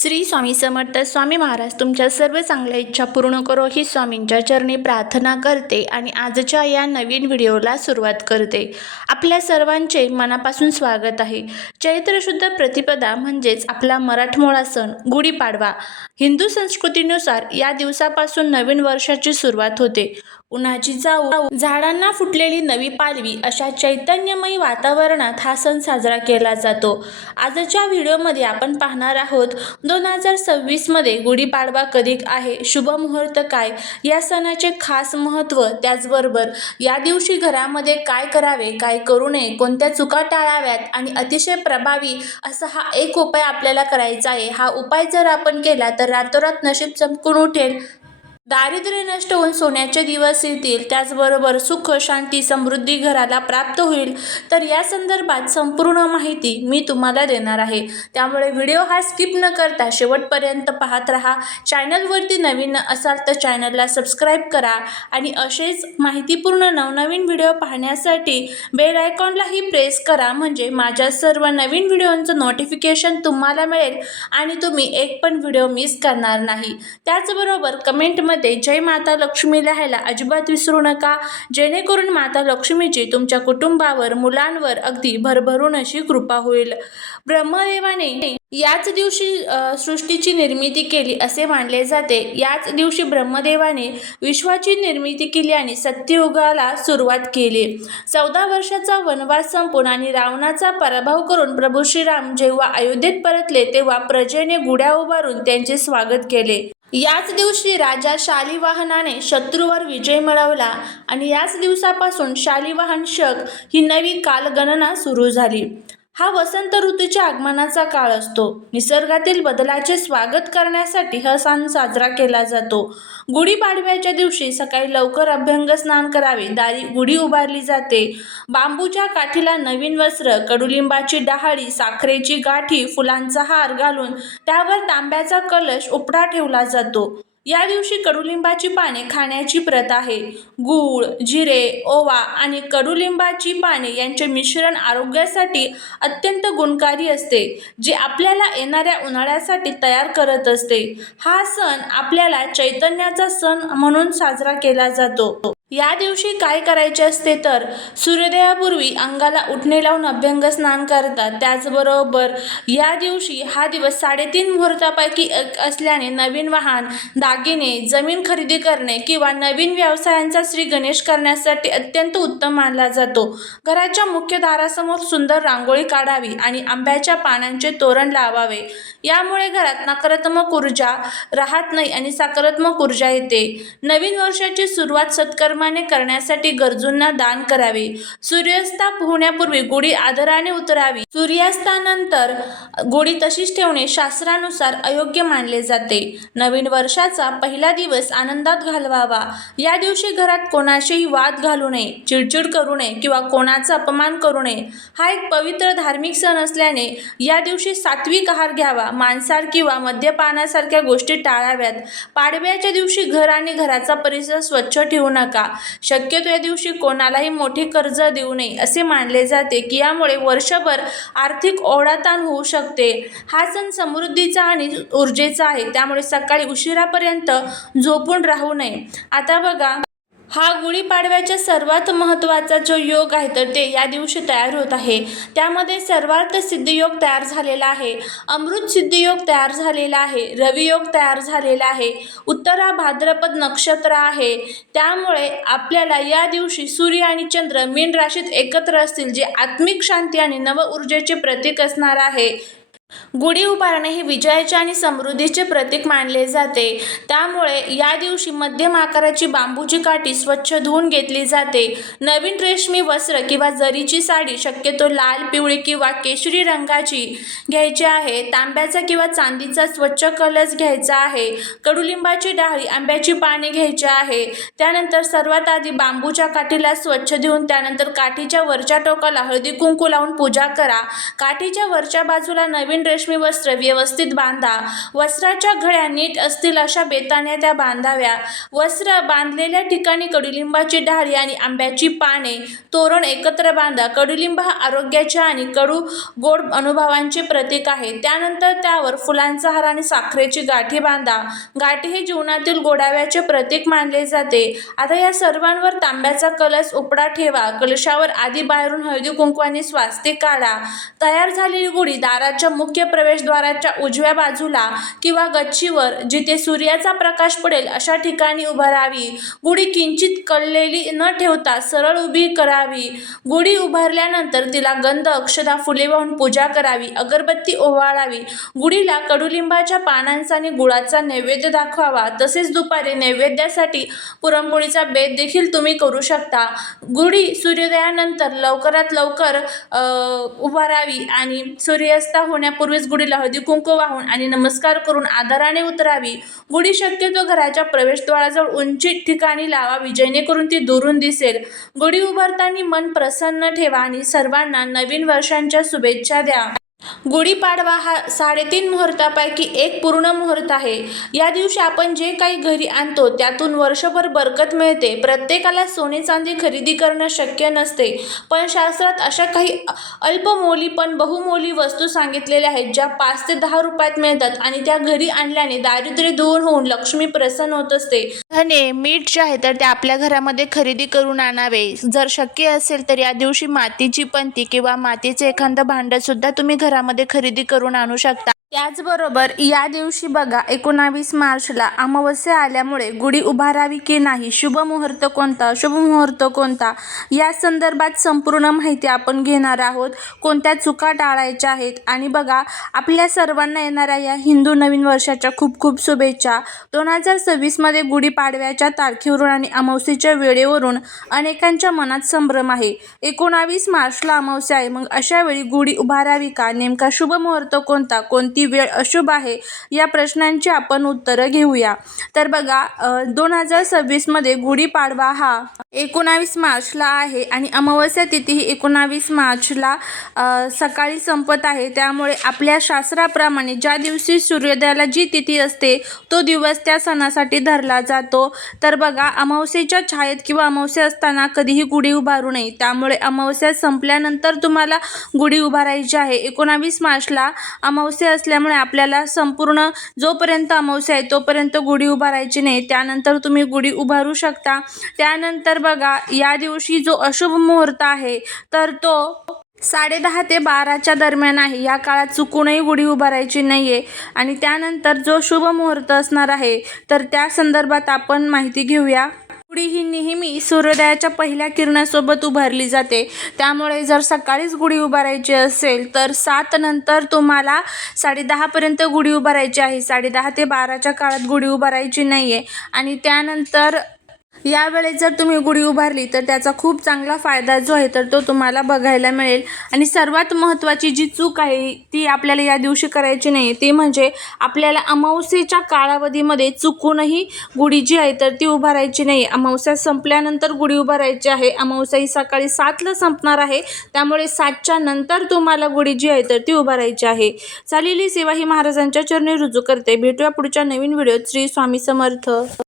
श्री स्वामी समर्थ. स्वामी महाराज तुमच्या सर्व चांगल्या इच्छा पूर्ण करो ही स्वामींच्या चरणी प्रार्थना करते आणि आजच्या या नवीन व्हिडिओला सुरुवात करते. आपल्या सर्वांचे मनापासून स्वागत आहे. चैत्र शुद्ध प्रतिपदा म्हणजेच आपला मराठमोळा सण गुढीपाडवा. हिंदू संस्कृतीनुसार या दिवसापासून नवीन वर्षाची सुरुवात होते. उन्हाची जाऊ, झाडांना फुटलेली नवी पालवी अशा चैतन्यमयी वातावरणात हा सण साजरा केला जातो. आजच्या व्हिडिओमध्ये आपण पाहणार आहोत 2026 मध्ये गुढीपाडवा कधी आहे, शुभ मुहूर्त काय, या सणाचे खास महत्त्व, त्याचबरोबर या दिवशी घरामध्ये काय करावे, काय करू नये, कोणत्या चुका टाळाव्यात आणि अतिशय प्रभावी असा हा एक उपाय आपल्याला करायचा आहे. हा उपाय जर आपण केला तर रातोरात नशीब चमकून उठेल, दारिद्र्य नष्ट होऊन सोन्याचे दिवस येतील, त्याचबरोबर सुख, शांती, समृद्धी घराला प्राप्त होईल. तर या संदर्भात संपूर्ण माहिती मी तुम्हाला देणार आहे. त्यामुळे व्हिडिओ हा स्किप न करता शेवटपर्यंत पाहत राहा. चॅनलवरती नवीन असाल तर चॅनलला सबस्क्राईब करा आणि असेच माहितीपूर्ण नवनवीन व्हिडिओ पाहण्यासाठी बेल आयकॉनलाही प्रेस करा, म्हणजे माझ्या सर्व नवीन व्हिडिओंचं नोटिफिकेशन तुम्हाला मिळेल आणि तुम्ही एक पण व्हिडिओ मिस करणार नाही. त्याचबरोबर कमेंटमध्ये जय माता लक्ष्मी लिहायला अजिबात विसरू नका, जेणेकरून माता लक्ष्मीची तुमच्या कुटुंबावर, मुलांवर अगदी भरभरून अशी कृपा होईल. ब्रह्मदेवाने याच दिवशी सृष्टीची निर्मिती केली असे मानले जाते. याच दिवशी ब्रह्मदेवाने विश्वाची निर्मिती केली आणि सत्ययुगाला सुरुवात केली. 14 वर्षाचा वनवास संपून आणि रावणाचा पराभव करून प्रभू श्रीराम जेव्हा अयोध्येत परतले तेव्हा प्रजेने गुढ्या उभारून त्यांचे स्वागत केले. याच दिवशी राजा शालिवाहनाने शत्रूवर विजय मिळवला आणि याच दिवसापासून शालिवाहन शक ही नवी कालगणना सुरू झाली. हा वसंत ऋतूच्या आगमनाचा काळ असतो. निसर्गातील बदलाचे स्वागत करण्यासाठी हा सण साजरा केला जातो. गुढीपाडव्याच्या दिवशी सकाळी लवकर अभ्यंग स्नान करावे, दारी गुढी उभारली जाते. बांबूच्या काठीला नवीन वस्त्र, कडुलिंबाची डहाळी, साखरेची गाठी, फुलांचा हार घालून त्यावर तांब्याचा कलश उपडा ठेवला जातो. या दिवशी कडुलिंबाची पाने खाण्याची प्रथा आहे. गूळ, जिरे, ओवा आणि कडुलिंबाची पाने यांचे मिश्रण आरोग्यासाठी अत्यंत गुणकारी असते, जे आपल्याला येणाऱ्या उन्हाळ्यासाठी तयार करत असते. हा सण आपल्याला चैतन्याचा सण म्हणून साजरा केला जातो. या दिवशी काय करायचे असते तर सूर्योदयापूर्वी अंगाला उटणे लावून अभ्यंग स्नान करतात. त्याचबरोबर या दिवशी हा दिवस 3.5 मुहूर्तापैकी एक असल्याने नवीन वाहन, दागिने, जमीन खरेदी करणे किंवा नवीन व्यवसायांचा श्री गणेश करण्यासाठी अत्यंत उत्तम मानला जातो. घराच्या मुख्य दारासमोर सुंदर रांगोळी काढावी आणि आंब्याच्या पानांचे तोरण लावावे. यामुळे घरात नकारात्मक ऊर्जा राहत नाही आणि सकारात्मक ऊर्जा येते. नवीन वर्षाची सुरुवात सत्कर्माने करण्यासाठी गरजूंना दान करावे. सूर्यास्त होण्यापूर्वी गुढी आदराने उतरावी. सूर्यास्तानंतर गुढी तशीच ठेवणे शास्त्रानुसार अयोग्य मानले जाते. नवीन वर्षाचा पहिला दिवस आनंदात घालवावा. या दिवशी घरात कोणाशीही वाद घालू नये, चिडचिड करू नये किंवा कोणाचा अपमान करू नये. हा एक पवित्र धार्मिक सण असल्याने या दिवशी सात्विक आहार घ्यावा. मांसाहार किंवा मद्यपानासारख्या गोष्टी टाळाव्यात. पाडव्याच्या दिवशी घर आणि घराचा परिसर स्वच्छ ठेवू नका. शक्यतो या दिवशी कोणालाही मोठे कर्ज देऊ नये असे मानले जाते की यामुळे वर्षभर आर्थिक ओढाताण होऊ शकते. हा सण समृद्धीचा आणि ऊर्जेचा आहे, त्यामुळे सकाळी उशिरापर्यंत झोपून राहू नये. आता बघा, हा गुढीपाडव्याचा सर्वात महत्त्वाचा जो योग आहे तर ते या दिवशी तयार होत आहे. त्यामध्ये सर्वार्थ सिद्धियोग तयार झालेला आहे, अमृत सिद्धियोग तयार झालेला आहे, रवियोग तयार झालेला आहे, उत्तरा भाद्रपद नक्षत्र आहे. त्यामुळे आपल्याला या दिवशी सूर्य आणि चंद्र मीन राशीत एकत्र असतील, जे आत्मिक शांती आणि नव ऊर्जेचे प्रतीक असणार आहे. गुढी उभारणे हे विजयाचे आणि समृद्धीचे प्रतीक मानले जाते. त्यामुळे या दिवशी मध्यम आकाराची बांबूची काठी स्वच्छ धुवून घेतली जाते. नवीन रेशमी वस्त्र किंवा जरीची साडी, शक्यतो लाल, पिवळी किंवा केशरी रंगाची घ्यायची आहे. तांब्याचा किंवा चांदीचा स्वच्छ कलश घ्यायचा आहे. कडुलिंबाची डाळी, आंब्याची पाने घ्यायची आहे. त्यानंतर सर्वात आधी बांबूच्या काठीला स्वच्छ धुवून त्यानंतर काठीच्या वरच्या टोकाला हळदी कुंकू लावून पूजा करा. काठीच्या वरच्या बाजूला नवीन नवीन रेशमी वस्त्र व्यवस्थित बांधा. वस्त्राच्या घड्या नीट असतील अशा बेताने त्या बांधाव्या. वस्त्र बांधलेल्या ठिकाणी कडुलिंबाची डाळी आणि आंब्याची पाने तोरण एकत्र बांधा. कडुलिंब हा आरोग्याच्या आणि कडू गोड अनुभवांचे प्रतीक आहे. त्यानंतर त्यावर फुलांचा हार आणि साखरेची गाठी बांधा. गाठी हे जीवनातील गोडाव्याचे प्रतीक मानले जाते. आता या सर्वांवर तांब्याचा कलश उपडा ठेवा. कलशावर आधी बाहेरून हळदी कुंकवाने स्वास्तिक काढा. तयार झालेली गुढी दाराच्या मुख्य प्रवेशद्वाराच्या उजव्या बाजूला किंवा गच्चीवर जिथे सूर्याचा प्रकाश पडेल अशा ठिकाणी उभारावी. गुढी किंचित कललेली न ठेवता सरळ उभी करावी. गुढी उभारल्यानंतर तिला गंध, अक्षता, फुले वाहून पूजा करावी. अगरबत्ती ओवाळावी. गुढीला कडुलिंबाच्या पानांचा आणि गुळाचा नैवेद्य दाखवावा. तसेच दुपारी नैवेद्यासाठी पुरणपोळीचा बेत देखील तुम्ही करू शकता. गुढी सूर्योदयानंतर लवकरात लवकर उभारावी आणि सूर्यास्त होण्यापूर्वीच गुढीला हळदी कुंकू वाहून आणि नमस्कार करून आदराने उतरावी. गुढी शक्यतो घराच्या प्रवेशद्वाराजवळ उंची ठिकाणी लावावी जेणेकरून ती दुरून दिसेल. गुढी उभारताना मन प्रसन्न ठेवा आणि सर्वांना नवीन वर्षांच्या शुभेच्छा द्या. गुढीपाडवा हा 3.5 मुहूर्तापैकी एक पूर्ण मुहूर्त आहे. या दिवशी आपण जे काही घरी आणतो त्यातून वर्षभर बरकत मिळते. प्रत्येकाला सोने चांदी खरेदी करणं शक्य नसते, पण शास्त्रात अशा काही अल्पमोली पण बहुमोली वस्तू सांगितलेल्या आहेत ज्या 5 ते 10 रुपयात मिळतात आणि त्या घरी आणल्याने दारिद्र्य दूर होऊन लक्ष्मी प्रसन्न होत असते. धने, मीठ जे आहे तर ते आपल्या घरामध्ये खरेदी करून आणावे. जर शक्य असेल तर या दिवशी मातीची पंती किंवा मातीचे एखादं भांडं सुद्धा तुम्ही घरामध्ये खरेदी करून आणू शकता. त्याचबरोबर या दिवशी बघा 19 मार्चला अमावस्या आल्यामुळे गुढी उभारावी की नाही, शुभ मुहूर्त कोणता, अशुभ मुहूर्त कोणता या संदर्भात संपूर्ण माहिती आपण घेणार आहोत. कोणत्या चुका टाळायच्या आहेत आणि बघा आपल्या सर्वांना येणाऱ्या या हिंदू नवीन वर्षाच्या खूप खूप शुभेच्छा. 2026 गुढीपाडव्याच्या तारखेवरून आणि अमावस्येच्या वेळेवरून अनेकांच्या मनात संभ्रम आहे. 19 मार्चला अमावस्या आहे, मग अशा वेळी गुढी उभारावी का, नेमका शुभ मुहूर्त कोणता, कोणती वेळ अशुभ आहे या प्रश्नांची आपण उत्तरं घेऊया. तर बघा 2026 गुढीपाडवा हा 19 मार्चला आहे आणि अमावस्या तिथी ही 19 मार्चला सकाळी संपत आहे. त्यामुळे आपल्या शास्त्राप्रमाणे ज्या दिवशी सूर्योदयाला जी तिथी असते तो दिवस त्या सणासाठी धरला जातो. तर बघा अमावस्येच्या छायेत किंवा अमावस्या असताना कधीही गुढी उभारू नये. त्यामुळे अमावस्या संपल्यानंतर तुम्हाला गुढी उभारायची आहे. 19 मार्चला अमावस्या असल्यामुळे आपल्याला संपूर्ण जोपर्यंत अमावस्या आहे तोपर्यंत गुढी उभारायची नाही. त्यानंतर तुम्ही गुढी उभारू शकता. त्यानंतर बघा या दिवशी जो अशुभ मुहूर्त आहे तर तो 10:30 ते 12च्या दरम्यान आहे. या काळात चुकूनही गुढी उभारायची नाही आहे. आणि त्यानंतर जो शुभ मुहूर्त असणार आहे तर त्या संदर्भात आपण माहिती घेऊया. गुढी ही नेहमी सूर्योदयाच्या पहिल्या किरणासोबत उभारली जाते. त्यामुळे जर सकाळीच गुढी उभारायची असेल तर 7 नंतर तुम्हाला 10:30 पर्यंत गुढी उभारायची आहे. 10:30 ते 12च्या काळात गुढी उभारायची नाही आहे. आणि त्यानंतर यावेळेस जर तुम्ही गुढी उभारली तर त्याचा खूप चांगला फायदा जो आहे तर तो तुम्हाला बघायला मिळेल. आणि सर्वात महत्त्वाची जी चूक आहे ती आपल्याला या दिवशी करायची नाही, ती म्हणजे आपल्याला अमावस्येच्या कालावधीमध्ये चुकूनही गुढी जी आहे तर ती उभारायची नाही. अमावस्या संपल्यानंतर गुढी उभारायची आहे. अमावस्या ही सकाळी 7ला संपणार आहे. त्यामुळे 7च्या नंतर तुम्हाला गुढी जी आहे तर ती उभारायची आहे. चालेली सेवा ही महाराजांच्या चरणी रुजू करते. भेटूया पुढच्या नवीन व्हिडिओत. श्री स्वामी समर्थ.